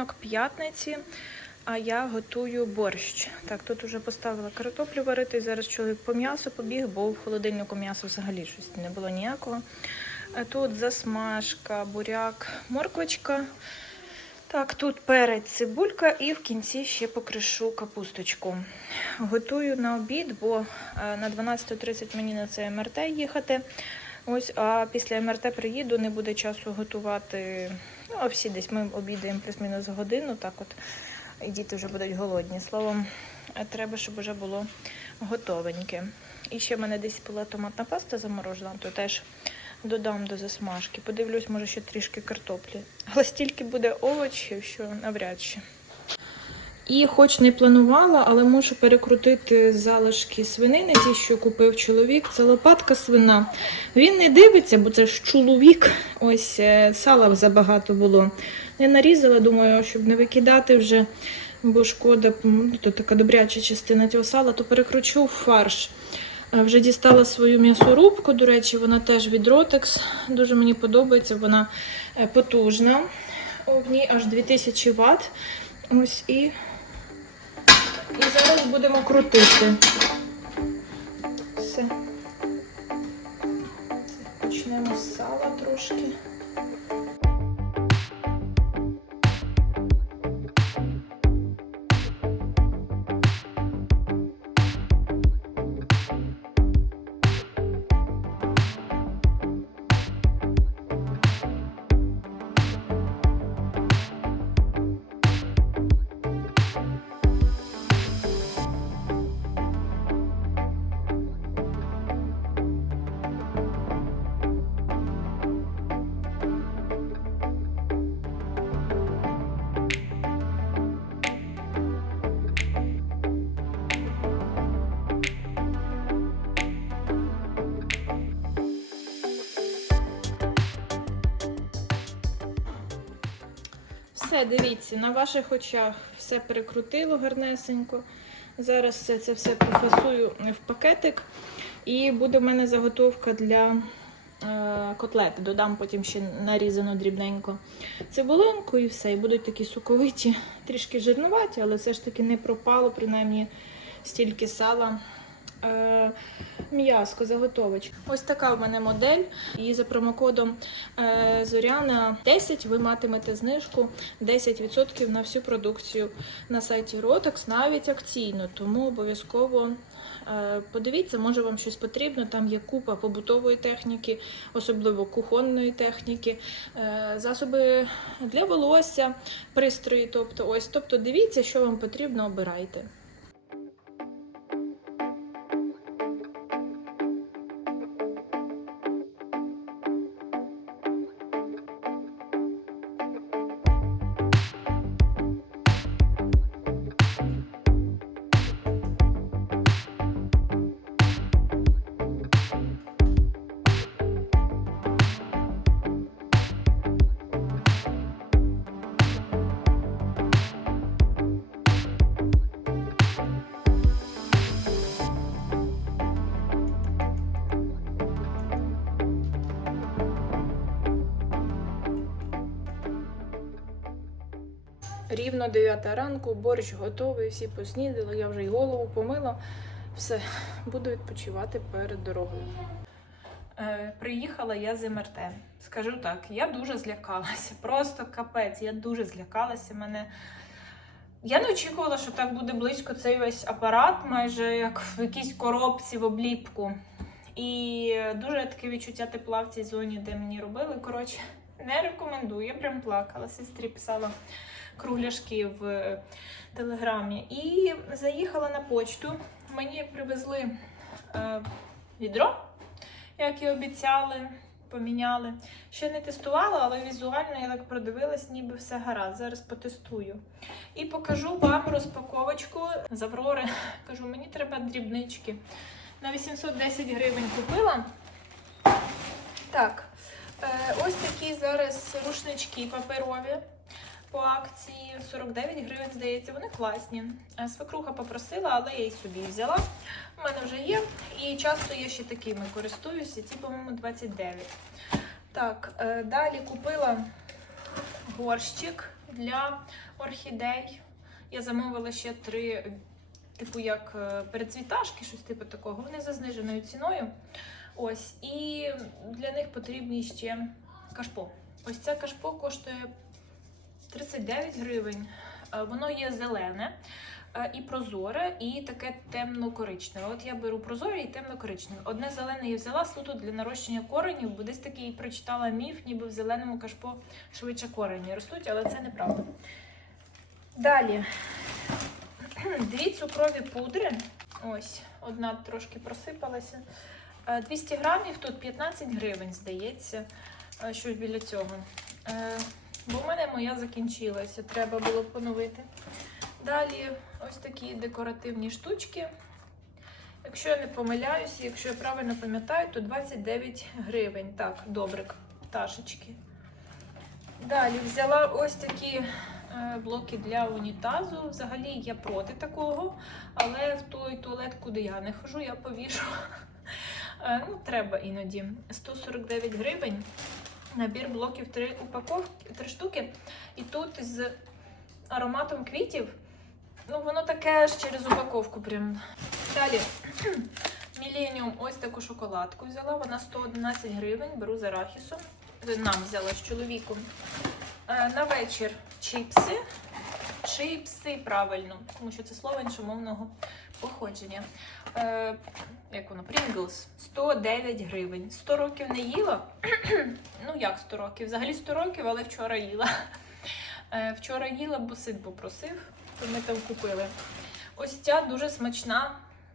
ранок п'ятниці, а я готую борщ. Так, тут вже поставила картоплю варити. Зараз чоловік по м'ясу побіг, бо в холодильнику м'яса взагалі щось не було ніякого. Тут засмажка, буряк, морквочка. Так, тут перець, цибулька і в кінці ще покришу капусточку. Готую на обід, бо е, на 12.30 мені на це МРТ їхати. Ось, а після МРТ приїду, не буде часу готувати. Ну, всі десь ми обідаємо плюс-мінус годину, так от і діти вже будуть голодні. Словом, е, треба, щоб вже було готовеньке. І ще в мене десь була томатна паста заморожена, то теж додам до засмажки. Подивлюсь, може ще трішки картоплі. Але стільки буде овочів, що навряд чи. І хоч не планувала, але можу перекрутити залишки свинини, ті, що купив чоловік. Це лопатка свина. Він не дивиться, бо це ж чоловік. Ось е, сала забагато було. Не нарізала, думаю, щоб не викидати вже, бо шкода, м, то така добряча частина цього сала, то перекручу фарш. Е, Вже дістала свою м'ясорубку, до речі, вона теж від Rotex. Дуже мені подобається, вона е, потужна. В ній аж 2000 Вт. Ось і і зараз будемо крутити. Все. Почнемо з сала трошки. Дивіться, на ваших очах все перекрутило гарнесенько. Зараз все це все пофасую в пакетик. І буде в мене заготовка для е, котлети. Додам потім ще нарізану дрібненько цибулинку і все. І будуть такі соковиті, трішки жирнуваті, але все ж таки не пропало, принаймні стільки сала. Е, М'яско, заготовочка. Ось така в мене модель. І за промокодом е, Зоряна 10 ви матимете знижку 10% на всю продукцію на сайті Rotex, навіть акційно. Тому обов'язково е, подивіться, може вам щось потрібно. Там є купа побутової техніки, особливо кухонної техніки, засоби для волосся, пристрої. Тобто, ось, тобто дивіться, що вам потрібно, обирайте. 9 ранку, борщ готовий, всі поснідали, я вже й голову помила. Все, буду відпочивати перед дорогою. Е, приїхала я з МРТ. Скажу так, я дуже злякалася. Просто капець, я дуже злякалася. Мене... Я не очікувала, що так буде близько цей весь апарат, майже як в якійсь коробці в обліпку. І дуже таке відчуття тепла в цій зоні, де мені робили. Коротше, не рекомендую. Я прям плакала. Сестрі писала кругляшки в е, телеграмі. І заїхала на почту. Мені привезли е, відро, як і обіцяли, поміняли. Ще не тестувала, але візуально я так продивилась, ніби все гаразд. Зараз потестую. І покажу вам розпаковочку з Аврори. Кажу, мені треба дрібнички. На 810 гривень купила. Так, ось такі зараз рушнички паперові по акції 49 гривень, здається, вони класні. Е, Свекруха попросила, але я її собі взяла. У мене вже є. І часто я ще такими користуюся. Ці, по-моєму, 29. Так, е, далі купила горщик для орхідей. Я замовила ще три, типу як е, перецвіташки, щось типу такого. Вони за зниженою ціною. Ось, і для них потрібні ще кашпо. Ось це кашпо коштує 39 гривень. Е, Воно є зелене е, і прозоре, і таке темно-коричневе. От я беру прозоре і темно-коричневе. Одне зелене я взяла суто для нарощення коренів, бо десь такий прочитала міф, ніби в зеленому кашпо швидше корені ростуть, але це неправда. Далі дві цукрові пудри. Ось, одна трошки просипалася. Е, 200 грамів, тут 15 гривень, здається, е, щось біля цього. Е, Бо в мене моя закінчилася, треба було поновити. Далі ось такі декоративні штучки. Якщо я не помиляюсь, якщо я правильно пам'ятаю, то 29 гривень. Так, добре, пташечки. Далі взяла ось такі е, блоки для унітазу. Взагалі я проти такого, але в той туалет, куди я не хожу, я повішу. Е, Ну, треба іноді. 149 гривень. Набір блоків три упаковки, три штуки. І тут з ароматом квітів. Ну, воно таке ж через упаковку прям. Далі. Міленіум ось таку шоколадку взяла. Вона 111 гривень, беру з арахісом. Нам взяла з чоловіком. Е, На вечір чіпси. Чипси, правильно, тому що це слово іншомовного походження. Е, як воно? Pringles. 109 гривень. 100 років не їла. ну як 100 років? Взагалі 100 років, але вчора їла. Е, вчора їла, бо син попросив, то ми там купили. Ось ця дуже смачна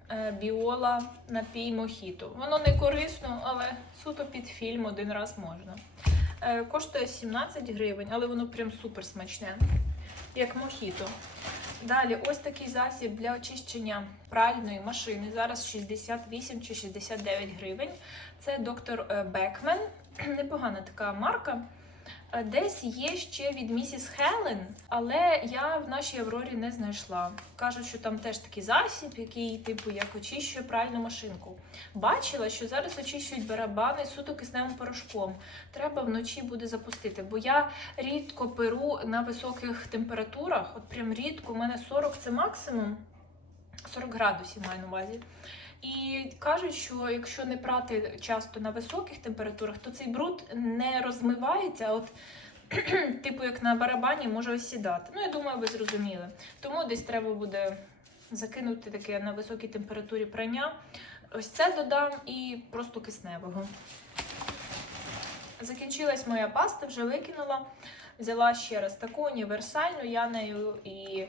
е, біола напій мохіто. Воно не корисно, але суто під фільм один раз можна. Е, коштує 17 гривень, але воно прям супер смачне, як мохіто. Далі, ось такий засіб для очищення пральної машини. Зараз 68 чи 69 гривень. Це доктор е, Бекмен. Непогана така марка. Е, Десь є ще від місіс Хелен, але я в нашій Аврорі не знайшла. Кажуть, що там теж такий засіб, який, типу, як очищує пральну машинку. Бачила, що зараз очищують барабани суто кисневим порошком. Треба вночі буде запустити, бо я рідко перу на високих температурах. От прям рідко, у мене 40 це максимум. 40 градусів маю на увазі. І кажуть, що якщо не прати часто на високих температурах, то цей бруд не розмивається. От, типу, як на барабані, може осідати. Ну, я думаю, ви зрозуміли. Тому десь треба буде закинути таке на високій температурі прання. Ось це додам і просто кисневого. Закінчилась моя паста, вже викинула. Взяла ще раз таку універсальну, я нею і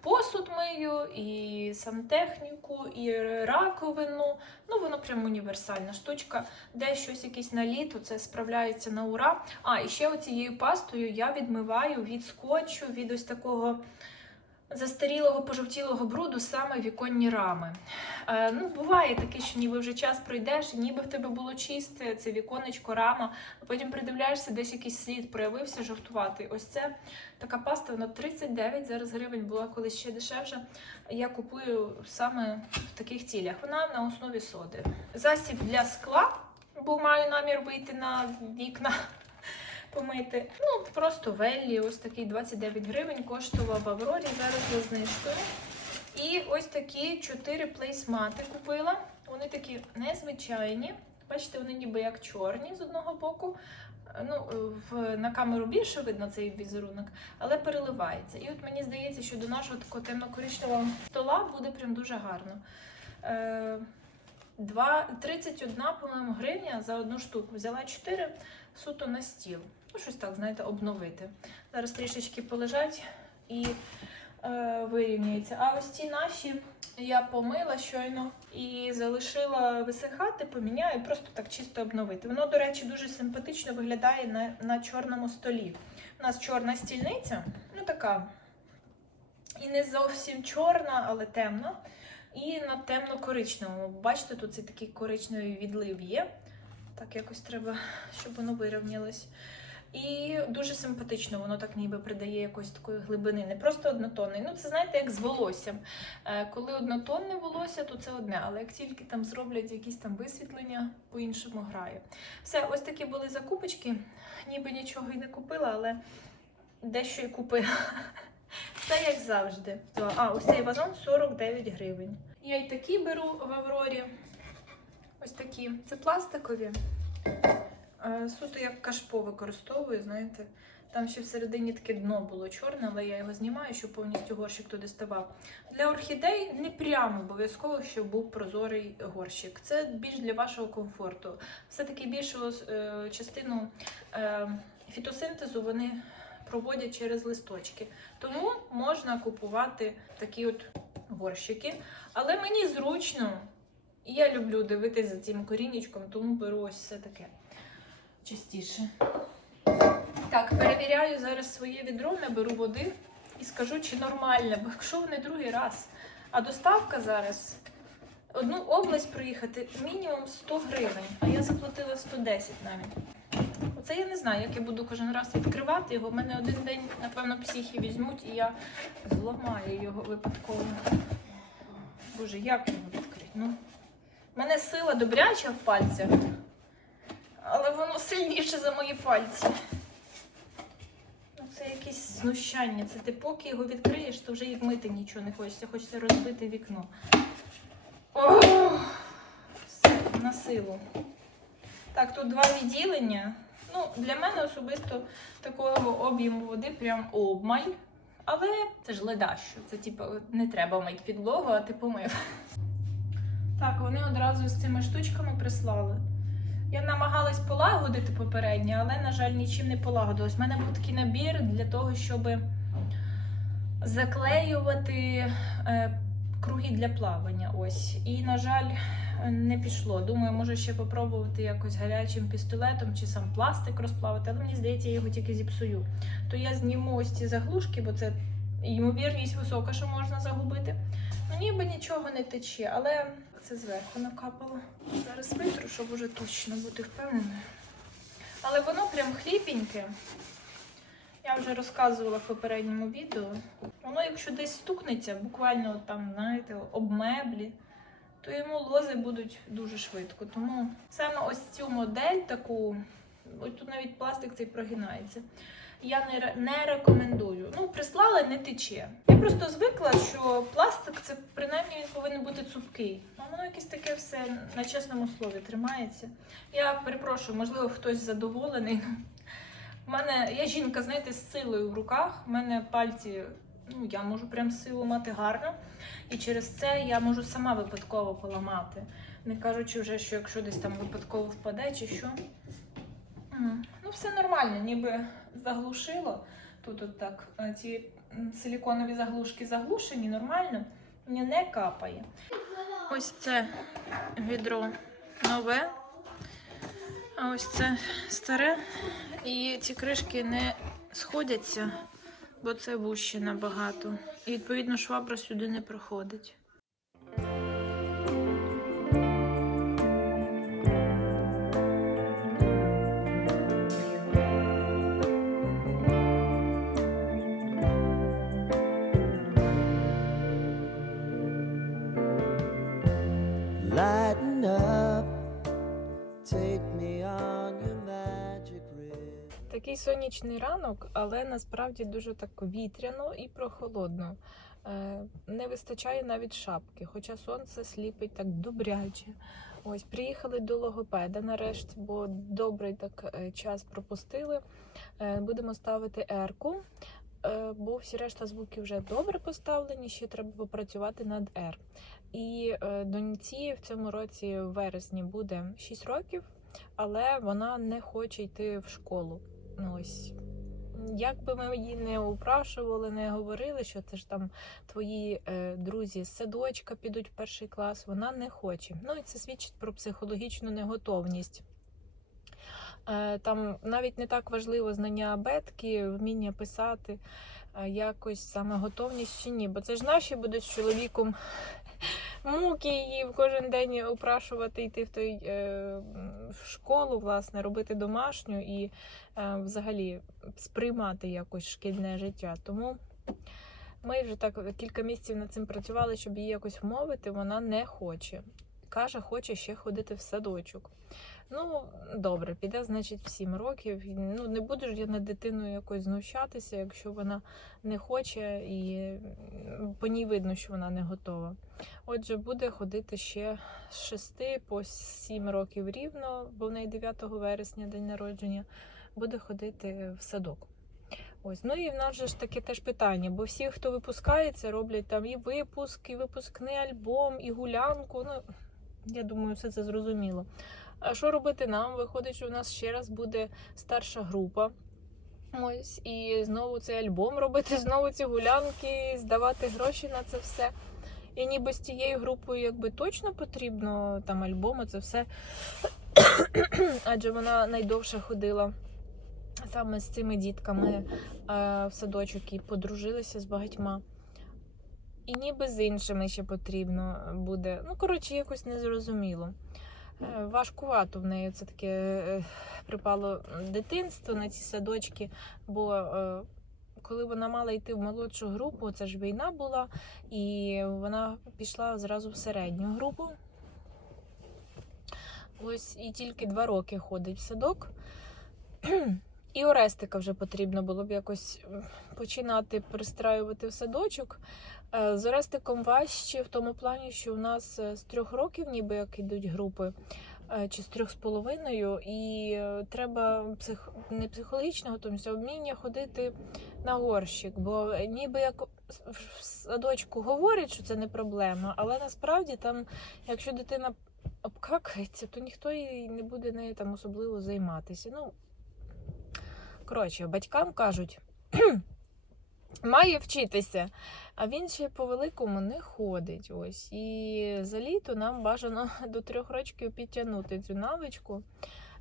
посуд мию, і сантехніку, і раковину. Ну, воно прям універсальна штучка. Де щось якесь на літо, це справляється на ура. А, і ще оцією пастою я відмиваю від скотчу, від ось такого застарілого пожовтілого бруду саме віконні рами. Е, ну, буває таке, що ніби вже час пройдеш, ніби в тебе було чисте, це віконечко, рама, а потім придивляєшся, десь якийсь слід проявився жовтуватий. Ось це така паста, вона 39 зараз гривень була колись ще дешевше. Я купую саме в таких цілях. Вона на основі соди. Засіб для скла, бо маю намір вийти на вікна. Помити. Ну, просто веллі, ось такий 29 гривень коштував в Аврорі, зараз за знижкою. І ось такі 4 плейсмати купила. Вони такі незвичайні. Бачите, вони ніби як чорні з одного боку. Ну, в, на камеру більше видно цей візерунок, але переливається. І от мені здається, що до нашого такого темно-коричневого стола буде прям дуже гарно. Е, два, 31, по-моєму, гривня за одну штуку. Взяла 4 суто на стіл. Щось так, знаєте, обновити. Зараз трішечки полежать і е, вирівняється. А ось ці наші я помила щойно і залишила висихати, поміняю, просто так чисто обновити. Воно, до речі, дуже симпатично виглядає на, на чорному столі. У нас чорна стільниця, ну така. І не зовсім чорна, але темна. І на темно-коричневому. Бачите, тут цей такий коричневий відлив є. Так, якось треба, щоб воно вирівнялось. І дуже симпатично, воно так ніби придає якоїсь такої глибини, не просто однотонний. Ну, це знаєте, як з волоссям. Е, Коли однотонне волосся, то це одне, але як тільки там зроблять якісь там висвітлення, по-іншому грає. Все, ось такі були закупочки. Ніби нічого і не купила, але дещо і купила. Все як завжди. А, ось цей вазон 49 гривень. Я і такі беру в Аврорі. Ось такі. Це пластикові. Е, Суто як кашпо використовую, знаєте. Там ще всередині таке дно було чорне, але я його знімаю, щоб повністю горщик туди ставав. Для орхідей не прямо обов'язково, щоб був прозорий горщик. Це більш для вашого комфорту. Все-таки більшу е, частину е, фітосинтезу вони проводять через листочки. Тому можна купувати такі от горщики. Але мені зручно, і я люблю дивитися за цим корінечком, тому беру ось все таке частіше. Так, перевіряю зараз своє відро, наберу води і скажу, чи нормально, бо якщо не другий раз. А доставка зараз одну область проїхати мінімум 100 гривень, а я заплатила 110 навіть. Оце я не знаю, як я буду кожен раз відкривати його. У мене один день, напевно, психи візьмуть, і я зламаю його випадково. Боже, як його відкрити? Ну, у мене сила добряча в пальцях, але воно сильніше за мої пальці. Ну, Це якесь знущання. Це ти поки його відкриєш, то вже і мити нічого не хочеться. Хочеться розбити вікно. Ох! Все, на силу. Так, тут два відділення. Ну, для мене особисто такого об'єму води прям обмаль. Але це ж ледащо. Це типу не треба мити підлогу, а ти помив. Так, вони одразу з цими штучками прислали. Я намагалась полагодити попереднє, але, на жаль, нічим не полагодилось. У мене був такий набір для того, щоб заклеювати е, круги для плавання. Ось. І, на жаль, не пішло. Думаю, може ще попробувати якось гарячим пістолетом чи сам пластик розплавити, але мені здається, я його тільки зіпсую. То я зніму ось ці заглушки, бо це ймовірність висока, що можна загубити. Ну, ніби нічого не тече, але це зверху накапало. Зараз витру, щоб уже точно бути впевненою. Але воно прям хліпеньке. Я вже розказувала в попередньому відео. Воно, якщо десь стукнеться, буквально там, знаєте, об меблі, то йому лози будуть дуже швидко. Тому саме ось цю модель таку, ось тут навіть пластик цей прогинається. Я не, ре- не рекомендую. Ну, прислали, не тече. Я просто звикла, що пластик це принаймні він повинен бути цупкий. А воно якесь таке все на чесному слові тримається. Я перепрошую, можливо, хтось задоволений. У мене я жінка, знаєте, з силою в руках. У мене пальці, ну я можу прям силу мати гарно. І через це я можу сама випадково поламати. Не кажучи вже, що якщо десь там випадково впаде чи що. Ну, все нормально, ніби заглушило. Тут от так е, ці силіконові заглушки заглушені, нормально, мені не капає. Ось це відро нове, а ось це старе. І ці кришки не сходяться, бо це вуще набагато. І відповідно швабра сюди не проходить. Такий сонячний ранок, але насправді дуже так вітряно і прохолодно. Е, Не вистачає навіть шапки, хоча сонце сліпить так добряче. Ось приїхали до логопеда нарешті, бо добрий так е, час пропустили. Е, Будемо ставити ерку. Бо всі решта звуків вже добре поставлені, ще треба попрацювати над R. І доньці в цьому році в вересні буде 6 років, але вона не хоче йти в школу. Ну, ось. Як би ми її не упрашували, не говорили, що це ж там твої е, друзі з садочка підуть в перший клас, вона не хоче. Ну і це свідчить про психологічну неготовність. Е, там навіть не так важливо знання абетки, вміння писати, якось саме готовність чи ні. Бо це ж наші будуть з чоловіком муки її кожен день упрашувати йти в той е, в школу, власне, робити домашню і е, взагалі сприймати якось шкільне життя. Тому ми вже так кілька місяців над цим працювали, щоб її якось вмовити, вона не хоче. каже, хоче ще ходити в садочок. Ну, добре, піде, значить, в 7 років. Ну, не буду ж я над дитиною якось знущатися, якщо вона не хоче, і по ній видно, що вона не готова. Отже, буде ходити ще з 6 по 7 років рівно, бо в неї 9 вересня день народження, буде ходити в садок. Ось, ну і в нас же ж таке теж питання, бо всі, хто випускається, роблять там і випуск, і випускний альбом, і гулянку. Ну, я думаю, все це зрозуміло. А що робити нам? Виходить, що у нас ще раз буде старша група. Ось, і знову цей альбом робити, знову ці гулянки, здавати гроші на це все. І ніби з тією групою якби точно потрібно там альбоми, це все. Адже вона найдовше ходила саме з цими дітками е, в садочок і подружилася з багатьма. І ніби з іншими ще потрібно буде. Ну, коротше, якось незрозуміло. Е, Важкувато в неї це таке припало дитинство на ці садочки, бо е, коли вона мала йти в молодшу групу, це ж війна була, і вона пішла зразу в середню групу. Ось і тільки два роки ходить в садок. І Орестика вже потрібно було б якось починати пристраювати в садочок. Е, З Орестиком важче в тому плані, що у нас е, з трьох років, ніби як йдуть групи, е, чи з трьох з половиною, і треба псих... не психологічно готуватися, а вміння ходити на горщик. Бо ніби як в садочку говорять, що це не проблема, але насправді там, якщо дитина обкакається, то ніхто і не буде нею там особливо займатися. Ну, коротше, батькам кажуть. Має вчитися, а він ще по великому не ходить. Ось і за літо нам бажано до трьох років підтягнути цю навичку.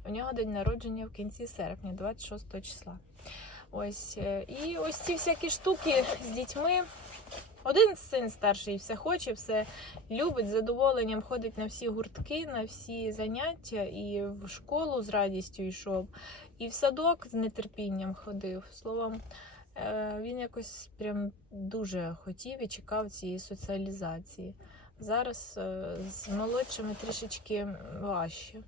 У нього день народження в кінці серпня, 26 числа. Ось е, і ось ці всякі штуки з дітьми. Один син старший все хоче, все любить, з задоволенням ходить на всі гуртки, на всі заняття, і в школу з радістю йшов, і в садок з нетерпінням ходив. Словом, Він якось прям дуже хотів і чекав цієї соціалізації. Зараз е, з молодшими трішечки важче.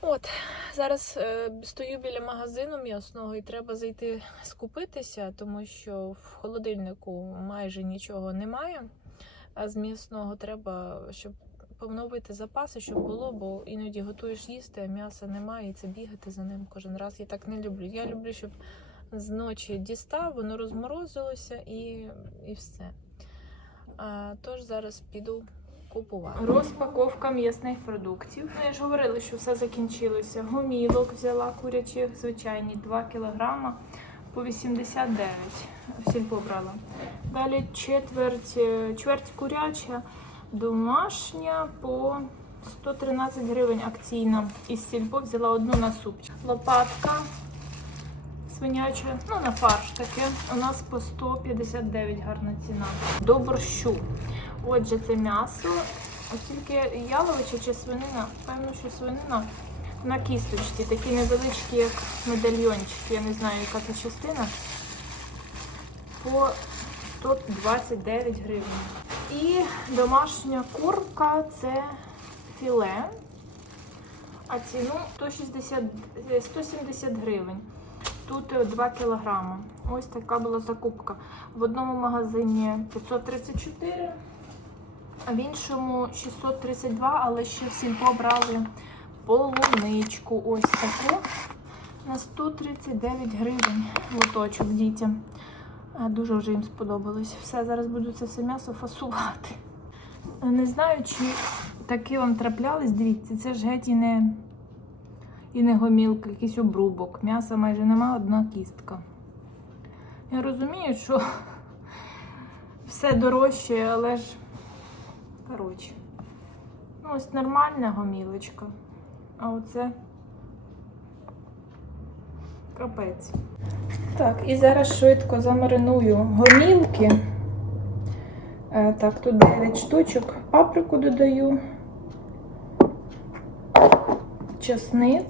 От, зараз е, стою біля магазину м'ясного і треба зайти скупитися, тому що в холодильнику майже нічого немає. А з м'ясного треба, щоб поновити запаси, щоб було, бо іноді готуєш їсти, а м'яса немає, і це бігати за ним кожен раз. Я так не люблю. Я люблю, щоб з ночі дістав, воно розморозилося і, і все. А, тож зараз піду купувати. Розпаковка м'ясних продуктів. Ну, я ж говорила, що все закінчилося. Гомілок взяла курячих, звичайні 2 кг по 89 в сільпо брала. Далі четверть, е, чверть куряча, домашня по 113 гривень акційна. Із сільпо взяла одну на суп. Лопатка свиняча, ну на фарш таке. У нас по 159 гарна ціна. До борщу. Отже, це м'ясо. От тільки яловича чи свинина, певно, що свинина на кісточці, такі невеличкі, як медальйончики. Я не знаю, яка це частина. По 129 гривень. І домашня курка це філе. А ціну 160, е, 170 гривень. Тут е, 2 кілограми. Ось така була закупка. В одному магазині 534, а в іншому 632, але ще в сільпо брали полуничку. Ось таку. На 139 гривень лоточок дітям. Дуже вже їм сподобалось. Все, зараз буду це все м'ясо фасувати. Не знаю, чи такі вам траплялись, дивіться, це ж геть і не, і не гомілка, якийсь обрубок. М'яса майже нема, одна кістка. Я розумію, що все дорожче, але ж коротше. Ну, ось нормальна гомілочка. А оце капець. Так, і зараз швидко замариную гомілки. Е, Так, тут 9 штучок. Паприку додаю. Часник.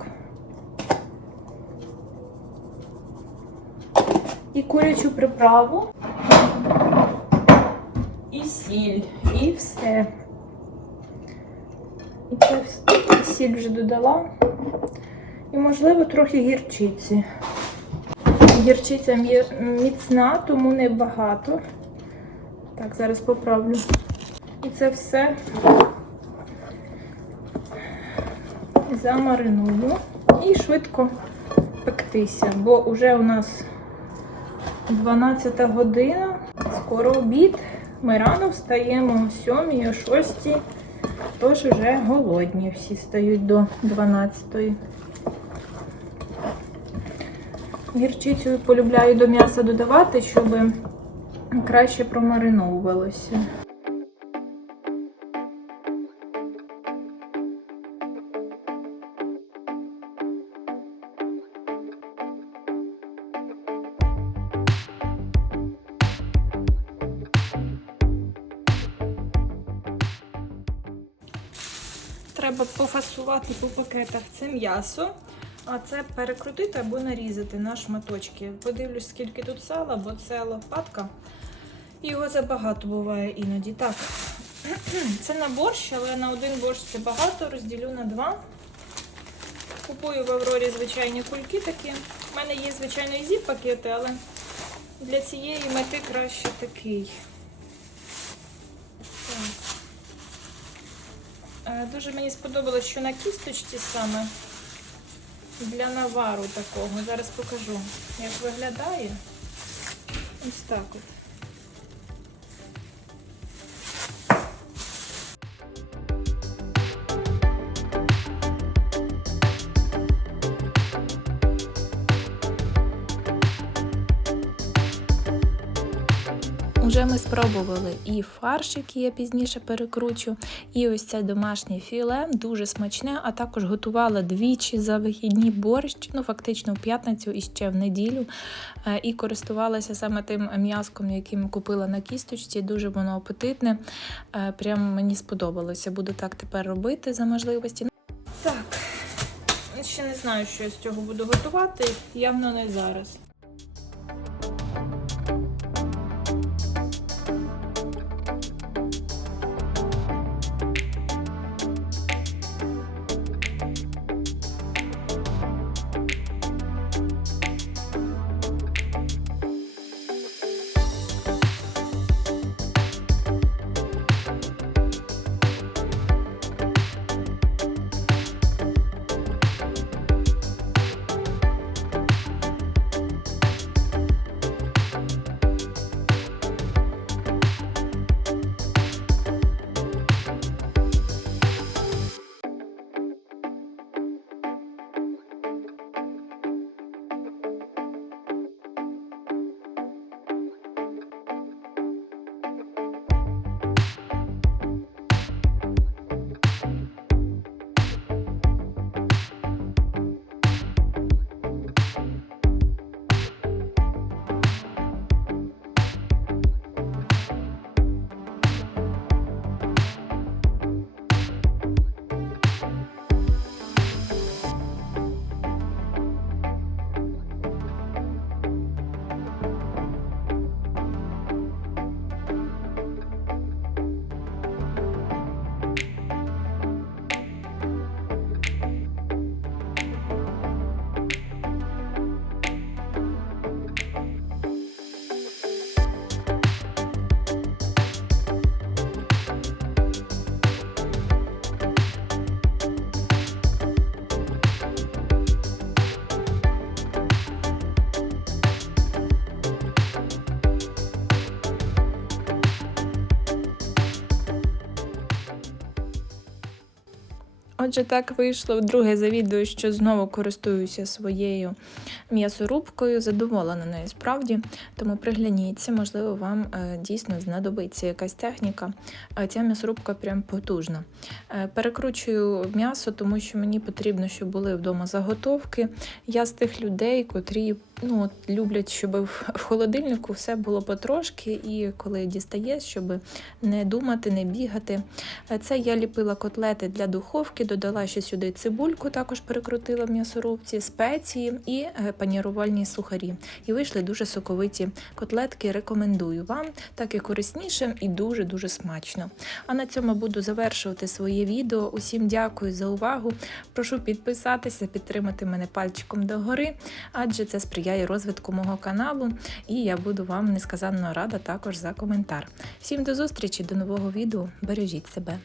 І курячу приправу. І сіль. І все. І це сіль вже додала. І, можливо, трохи гірчиці. Гірчиця міцна, тому не багато. Так, зараз поправлю. І це все замариную і швидко пектися, бо вже у нас 12 година, скоро обід. Ми рано встаємо о 7, о 6, тож вже голодні всі стають до 12. Гірчицю полюбляю до м'яса додавати, щоб краще промариновувалося. Треба пофасувати по пакетах це м'ясо, а це перекрутити або нарізати на шматочки. Подивлюсь, скільки тут сала, бо це лопатка. Його забагато буває іноді. Так, це на борщ, але на один борщ це багато, розділю на два. Купую в Аврорі звичайні кульки такі. У мене є, звичайно, і зіп пакети, але для цієї мети краще такий. Так. Е, Дуже мені сподобалось, що на кісточці саме для навару такого. Зараз покажу, як виглядає. Ось так от. Уже ми спробували і фарш, який я пізніше перекручу, і ось це домашнє філе, дуже смачне, а також готувала двічі за вихідні борщ, ну фактично в п'ятницю і ще в неділю. Е, І користувалася саме тим м'язком, яким купила на кісточці. Дуже воно апетитне. Е, Прям мені сподобалося. Буду так тепер робити за можливості. Так, ще не знаю, що я з цього буду готувати. Явно не зараз. Отже, так вийшло. Вдруге завідую, що знову користуюся своєю м'ясорубкою. Задоволена нею справді. Тому пригляніться, можливо, вам е, дійсно знадобиться якась техніка. Ця м'ясорубка прям потужна. Е, перекручую м'ясо, тому що мені потрібно, щоб були вдома заготовки. Я з тих людей, котрі ну, от, люблять, щоб в, холодильнику все було потрошки, і коли дістаєш, щоб не думати, не бігати. Е, Це я ліпила котлети для духовки, додала ще сюди цибульку, також перекрутила в м'ясорубці, спеції і панірувальні сухарі. І вийшли дуже соковиті котлетки. Рекомендую вам, так і корисніше і дуже-дуже смачно. А на цьому буду завершувати своє відео. Усім дякую за увагу. Прошу підписатися, підтримати мене пальчиком догори, адже це сприяє розвитку мого каналу. І я буду вам несказанно рада також за коментар. Всім до зустрічі, до нового відео. Бережіть себе.